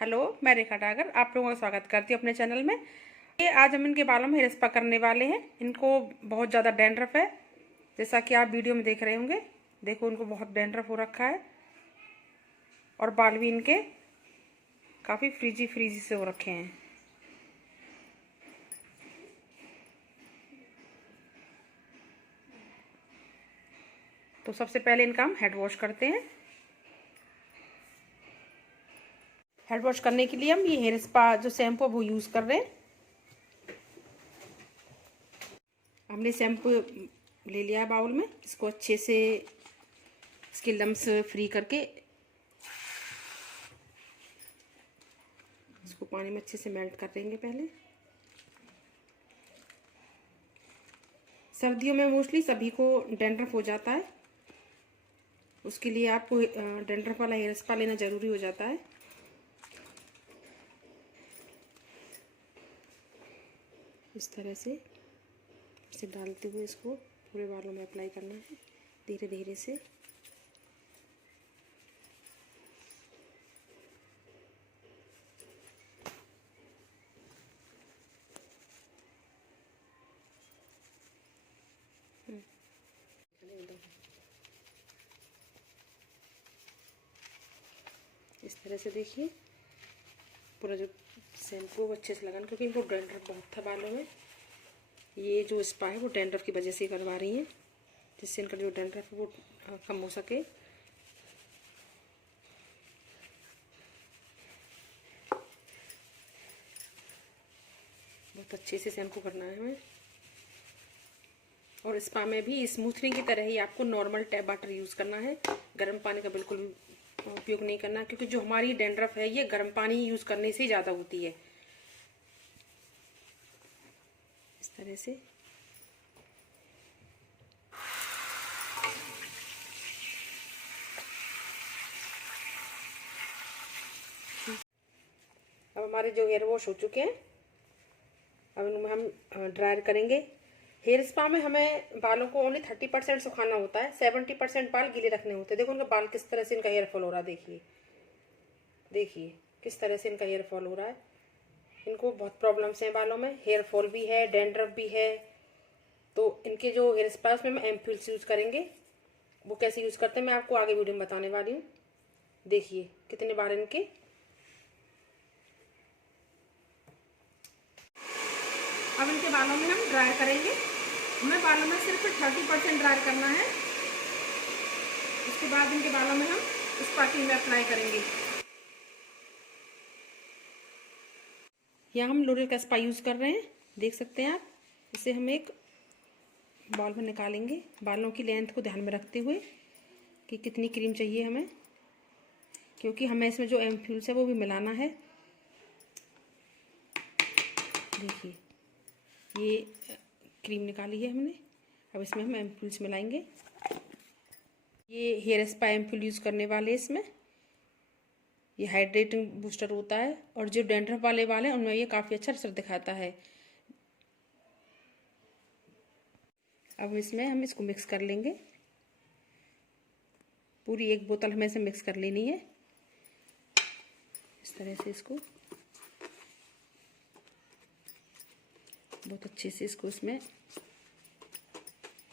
Hello, मैं रेखा डागर आप लोगों का स्वागत करती हूँ अपने चैनल में। ये आज हम इनके बालों में हेयर स्पा करने वाले हैं। इनको बहुत ज़्यादा डैंड्रफ है, जैसा कि आप वीडियो में देख रहे होंगे। देखो, उनको बहुत डैंड्रफ हो रखा है और बाल भी इनके काफ़ी फ्रीजी फ्रीजी से हो रखे हैं। तो सबसे पहले इनका हम हेड वॉश करते हैं। हेड वॉश करने के लिए हम ये हेयर स्पा जो शैम्पू वो यूज़ कर रहे हैं। हमने शैम्पू ले लिया है बाउल में। इसको अच्छे से इसके लम्स फ्री करके इसको पानी में अच्छे से मेल्ट कर देंगे। पहले सर्दियों में मोस्टली सभी को डैंड्रफ हो जाता है, उसके लिए आपको डैंड्रफ वाला हेयर स्पा लेना ज़रूरी हो जाता है। इस तरह से इसे डालते हुए इसको पूरे बालों में अप्लाई करना है, धीरे धीरे से। इस तरह से देखिए पूरा जो शैम्पू अच्छे से लगाना, क्योंकि इनको डैंड्रफ बहुत था बालों में। ये जो स्पा है वो डैंड्रफ की वजह से करवा रही हैं, जिससे इनका जो डैंड्रफ है वो कम हो सके। बहुत अच्छे से शैम्पू करना है हमें। और स्पा में भी स्मूथनिंग की तरह ही आपको नॉर्मल टैप वाटर यूज़ करना है। गर्म पानी का बिल्कुल उपयोग नहीं करना, क्योंकि जो हमारी डैंड्रफ है ये गर्म पानी यूज़ करने से ज़्यादा होती है। इस तरह से अब हमारे जो हेयर वॉश हो चुके हैं, अब इनमें हम ड्रायर करेंगे। हेयर स्पा में हमें बालों को ओनली 30% सुखाना होता है, 70% बाल गीले रखने होते हैं। देखो उनका बाल किस तरह से इनका हेयर फॉल हो रहा है। देखिए देखिए किस तरह से इनका हेयर फॉल हो रहा है। इनको बहुत प्रॉब्लम्स हैं बालों में, हेयर फॉल भी है, डैंड्रफ भी है। तो इनके जो हेयर स्पा में हम एम्पूल्स यूज़ करेंगे, वो कैसे यूज़ करते हैं मैं आपको आगे वीडियो में बताने वाली हूँ। देखिए कितने बार इनके। अब इनके बालों में हम ड्राई करेंगे। हमें बालों में सिर्फ 30% ड्राई करना है। उसके बाद इनके बालों में हम स्पा क्रीम में अप्लाई करेंगे। यहाँ हम लोरियल का स्पा यूज़ कर रहे हैं, देख सकते हैं आप। इसे हम एक बॉल में निकालेंगे, बालों की लेंथ को ध्यान में रखते हुए कि कितनी क्रीम चाहिए हमें, क्योंकि हमें इसमें जो एम्पूल्स है वो भी मिलाना है। देखिए ये क्रीम निकाली है हमने, अब इसमें हम एम्पूल्स मिलाएंगे। ये हेयर स्पा एम्पूल यूज़ करने वाले इसमें ये हाइड्रेटिंग बूस्टर होता है, और जो डैंड्रफ वाले बाल हैं उनमें ये काफ़ी अच्छा असर दिखाता है। अब इसमें हम इसको मिक्स कर लेंगे। पूरी एक बोतल हमें इसे मिक्स कर लेनी है। इस तरह से इसको बहुत अच्छे से इसको इसमें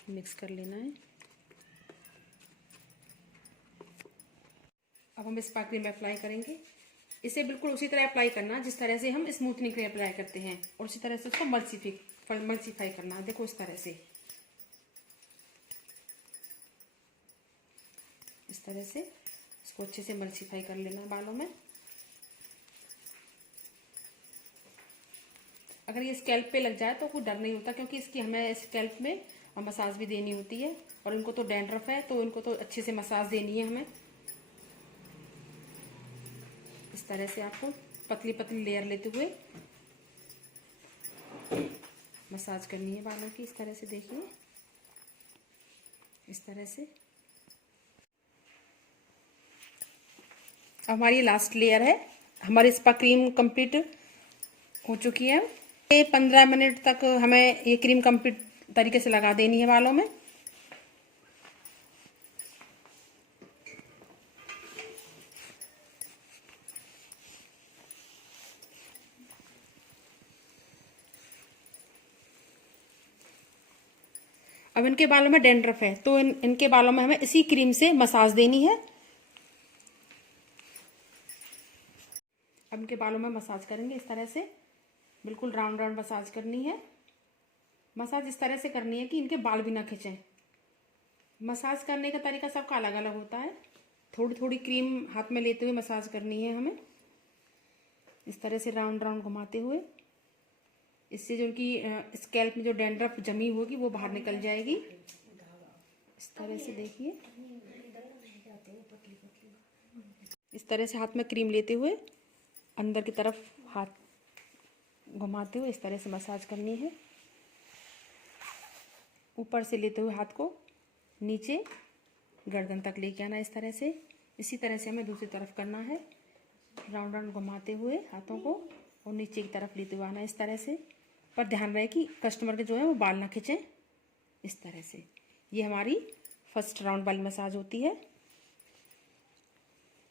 मिक्स कर लेना है। अब हम स्पा क्रीम अप्लाई करेंगे। इसे बिल्कुल उसी तरह अप्लाई करना जिस तरह से हम स्मूथनिंग क्रीम अप्लाई करते हैं, और उसी तरह से उसको मल्सीफाई करना। देखो इस तरह से, इस तरह से इसको अच्छे से मल्सीफाई कर लेना बालों में। अगर ये स्कैल्प पे लग जाए तो कोई डर नहीं होता, क्योंकि इसकी हमें स्कैल्प में मसाज भी देनी होती है। और इनको तो डैंड्रफ है तो इनको तो अच्छे से मसाज देनी है हमें। इस तरह से आपको पतली पतली लेयर लेते हुए मसाज करनी है बालों की। इस तरह से देखिए, इस तरह से। हमारी लास्ट लेयर है। हमारी स्पा क्रीम कंप्लीट हो चुकी है। 15 मिनट तक हमें ये क्रीम कंप्लीट तरीके से लगा देनी है बालों में। अब इनके बालों में डैंड्रफ है तो इनके बालों में हमें इसी क्रीम से मसाज देनी है। अब इनके बालों में मसाज करेंगे इस तरह से, बिल्कुल राउंड राउंड मसाज करनी है। मसाज इस तरह से करनी है कि इनके बाल भी ना खिंचें। मसाज करने का तरीका सबका अलग अलग होता है। थोड़ी थोड़ी क्रीम हाथ में लेते हुए मसाज करनी है हमें, इस तरह से राउंड राउंड घुमाते हुए। इससे जो उनकी स्कैल्प में जो डैंड्रफ जमी होगी वो बाहर निकल जाएगी। इस तरह से देखिए, इस तरह से हाथ में क्रीम लेते हुए अंदर की तरफ हाथ घुमाते हुए इस तरह से मसाज करनी है। ऊपर से लेते हुए हाथ को नीचे गर्दन तक लेके आना इस तरह से। इसी तरह से हमें दूसरी तरफ करना है, राउंड राउंड घुमाते हुए हाथों को और नीचे की तरफ लेते हुए आना इस तरह से। पर ध्यान रहे कि कस्टमर के जो है वो बाल ना खींचें। इस तरह से ये हमारी फर्स्ट राउंड वाली मसाज होती है।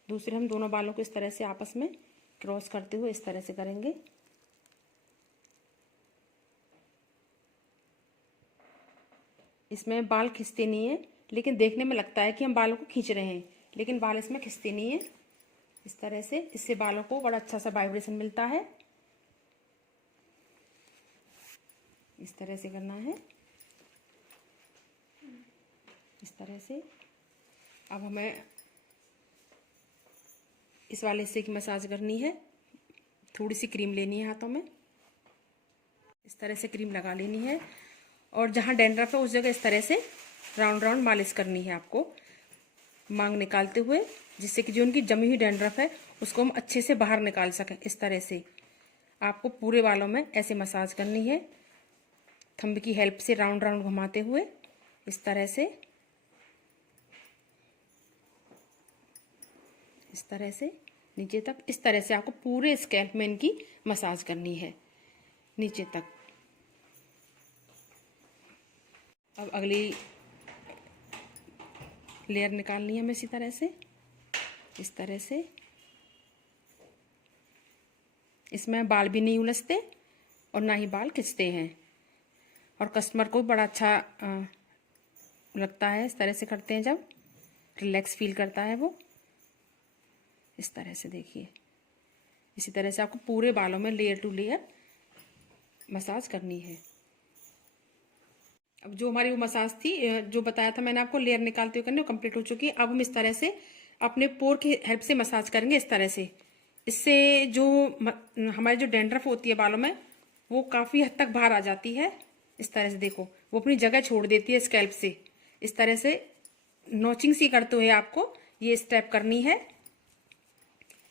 दूसरे हम दोनों बालों को इस तरह से आपस में क्रॉस करते हुए इस तरह से करेंगे। इसमें बाल खिंचते नहीं है, लेकिन देखने में लगता है कि हम बालों को खींच रहे हैं, लेकिन बाल इसमें खिंचते नहीं है। इस तरह से इससे बालों को बड़ा अच्छा सा वाइब्रेशन मिलता है। इस तरह से करना है, इस तरह से। अब हमें इस वाले हिस्से की मसाज करनी है। थोड़ी सी क्रीम लेनी है हाथों में, इस तरह से क्रीम लगा लेनी है और जहाँ डैंड्रफ है उस जगह इस तरह से राउंड राउंड मालिश करनी है आपको, मांग निकालते हुए, जिससे कि जो उनकी जमी हुई डैंड्रफ है उसको हम अच्छे से बाहर निकाल सकें। इस तरह से आपको पूरे बालों में ऐसे मसाज करनी है, थंब की हेल्प से राउंड राउंड घुमाते हुए इस तरह से, इस तरह से नीचे तक। इस तरह से आपको पूरे स्कैल्प में इनकी मसाज करनी है नीचे तक। अब अगली लेयर निकालनी है हमें इसी तरह से, इस तरह से। इसमें बाल भी नहीं उलझते और ना ही बाल खिंचते हैं और कस्टमर को बड़ा अच्छा लगता है। इस तरह से करते हैं जब रिलैक्स फील करता है वो। इस तरह से देखिए, इसी तरह से आपको पूरे बालों में लेयर टू लेयर मसाज करनी है। अब जो हमारी वो मसाज थी, जो बताया था मैंने आपको लेयर निकालते हुए करनी, वो कंप्लीट हो चुकी है। अब हम इस तरह से अपने पोर की हेल्प से मसाज करेंगे इस तरह से। इससे जो हमारी जो डैंड्रफ होती है बालों में वो काफ़ी हद तक बाहर आ जाती है। इस तरह से देखो, वो अपनी जगह छोड़ देती है स्कैल्प से। इस तरह से नोचिंग सी करते हुए आपको ये स्टेप करनी है।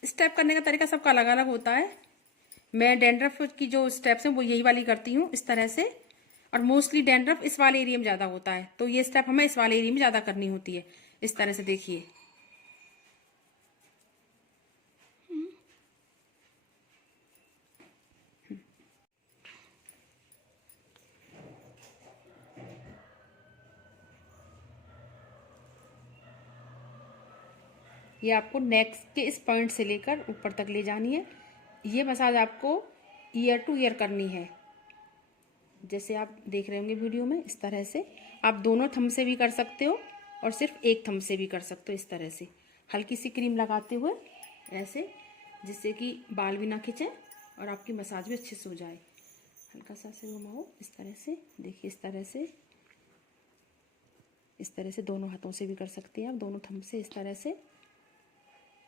स्टेप करने का तरीका सबका अलग अलग होता है। मैं डैंड्रफ की जो स्टेप्स हैं वो यही वाली करती हूँ इस तरह से, और मोस्टली डैंड्रफ इस वाले एरिया में ज़्यादा होता है तो ये स्टेप हमें इस वाले एरिया में ज़्यादा करनी होती है। इस तरह से देखिए, ये आपको नेक के इस पॉइंट से लेकर ऊपर तक ले जानी है। ये मसाज आपको ईयर टू ईयर करनी है, जैसे आप देख रहे होंगे वीडियो में। इस तरह से आप दोनों थंब से भी कर सकते हो और सिर्फ एक थंब से भी कर सकते हो। इस तरह से हल्की सी क्रीम लगाते हुए ऐसे, जिससे कि बाल भी ना खिंचे और आपकी मसाज भी अच्छे से हो जाए। हल्का सा से घुमाओ इस तरह से, देखिए इस तरह से। इस तरह से दोनों हाथों से भी कर सकते हैं आप, दोनों थंब से इस तरह से,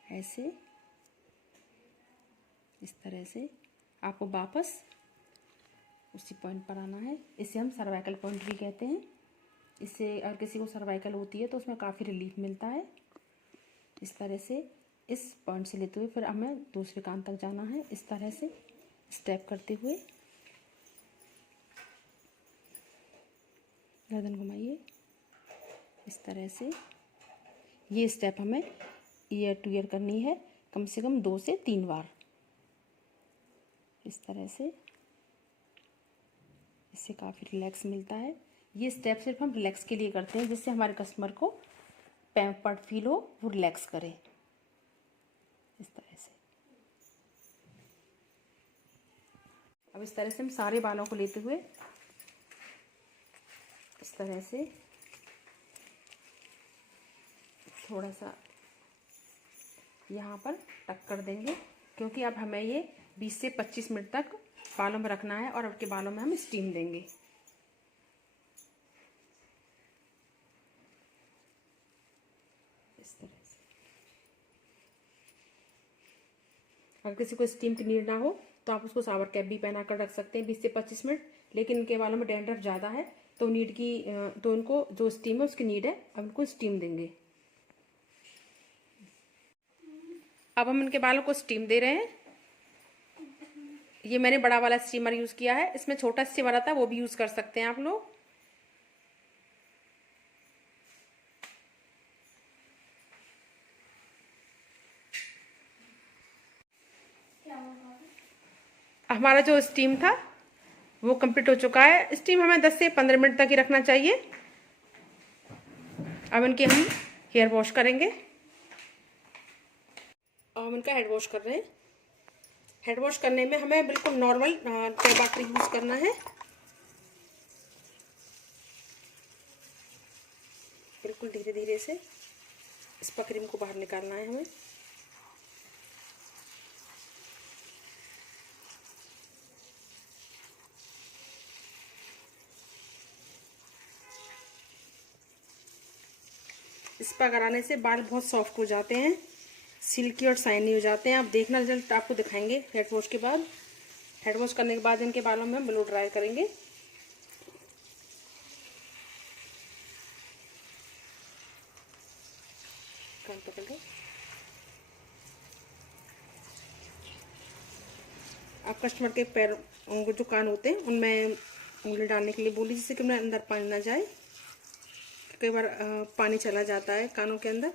ऐसे। इस तरह से आपको वापस उसी पॉइंट पर आना है। इसे हम सर्वाइकल पॉइंट भी कहते हैं। इससे अगर किसी को सर्वाइकल होती है तो उसमें काफ़ी रिलीफ मिलता है। इस तरह से इस पॉइंट से लेते हुए फिर हमें दूसरे कान तक जाना है। इस तरह से स्टेप करते हुए गर्दन घुमाइए इस तरह से। ये स्टेप हमें ईयर टू ईयर करनी है, कम से कम 2 से 3 बार इस तरह से। इससे काफ़ी रिलैक्स मिलता है। ये स्टेप सिर्फ हम रिलैक्स के लिए करते हैं, जिससे हमारे कस्टमर को पैम्पर्ड फील हो, वो रिलैक्स करे। इस तरह से अब इस तरह से हम सारे बालों को लेते हुए इस तरह से थोड़ा सा यहाँ पर टक कर देंगे, क्योंकि अब हमें ये 20 से 25 मिनट तक बालों में रखना है और अब के बालों में हम स्टीम देंगे। इस तरह से। अगर किसी को स्टीम की नीड ना हो तो आप उसको शावर कैप भी पहना कर रख सकते हैं 20 से 25 मिनट। लेकिन इनके बालों में डैंड्रफ ज़्यादा है तो तो उनको जो स्टीम है उसकी नीड है, अब उनको स्टीम देंगे। अब हम इनके बालों को स्टीम दे रहे हैं। ये मैंने बड़ा वाला स्टीमर यूज़ किया है, इसमें छोटा स्टीमर आता है वो भी यूज़ कर सकते हैं आप लोग। हमारा जो स्टीम था वो कंप्लीट हो चुका है। स्टीम हमें 10 से 15 मिनट तक ही रखना चाहिए। अब इनके हम हेयर वॉश करेंगे। अब हम इनका हेड वॉश कर रहे हैं। हेड वॉश करने में हमें बिल्कुल नॉर्मल टेप वाटर यूज़ करना है। बिल्कुल धीरे धीरे से स्पा क्रीम को बाहर निकालना है हमें। स्पा कराने से बाल बहुत सॉफ्ट हो जाते हैं, सिल्की और शाइनी हो जाते हैं। आप देखना रिजल्ट आपको दिखाएंगे हेड वॉश के बाद। हेड वॉश करने के बाद इनके बालों में हम ब्लो ड्राई करेंगे। कान पकड़ लो। आप कस्टमर के पैर जो कान होते हैं उनमें उंगली डालने के लिए बोली, जिससे कि उनमें अंदर पानी ना जाए। कई बार पानी चला जाता है कानों के अंदर।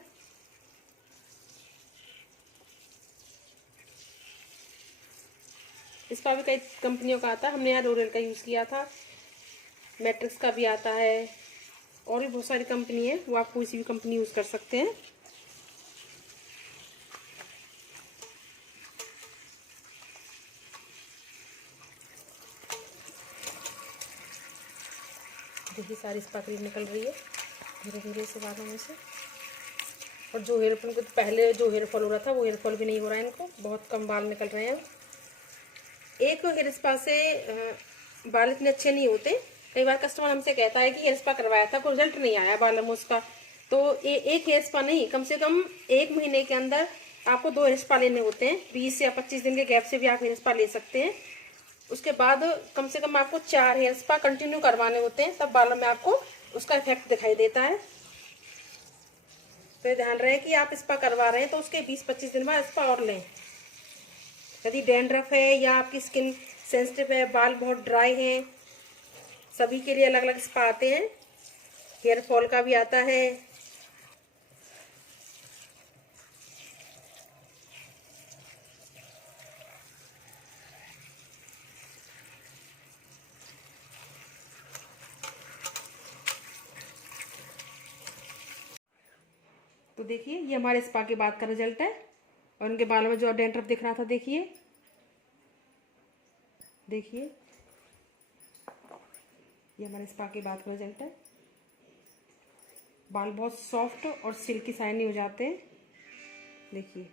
इसका भी कई कंपनियों का आता है, हमने यहाँ रोरेल का यूज़ किया था। मैट्रिक्स का भी आता है और भी बहुत सारी कंपनी है, वो आप कोई सी भी कंपनी यूज़ कर सकते हैं। देखिए सारी स्पा क्रीम निकल रही है धीरे धीरे से बालों में से। और जो हेयर फॉल, पहले जो हेयर फॉल हो रहा था वो हेयर फॉल भी नहीं हो रहा है, इनको बहुत कम बाल निकल रहे हैं। एक हेयर स्पा से बाल इतने अच्छे नहीं होते। कई बार कस्टमर हमसे कहता है कि हेयर स्पा करवाया था, कोई रिजल्ट नहीं आया बालों में उसका। तो एक हेयर स्पा नहीं, कम से कम 1 महीने के अंदर आपको 2 हेयर स्पा लेने होते हैं। 20 या 25 दिन के गैप से भी आप हेयर स्पा ले सकते हैं। उसके बाद कम से कम आपको 4 हेयर स्पा कंटिन्यू करवाने होते हैं, तब बालों में आपको उसका इफेक्ट दिखाई देता है। तो ध्यान रहे कि आप स्पा करवा रहे हैं तो उसके 20-25 दिन बाद स्पा और लें। यदि डैंड्रफ है या आपकी स्किन सेंसिटिव है, बाल बहुत ड्राई हैं, सभी के लिए अलग अलग स्पा आते हैं। हेयर फॉल का भी आता है। तो देखिए ये हमारे स्पा के बाद का रिजल्ट है। और उनके बालों में जो डैंड्रफ दिख रहा था, देखिए देखिए ये हमारे स्पा के बाद का रिजल्ट है। बाल बहुत सॉफ्ट और सिल्की शाइनी हो जाते हैं। देखिए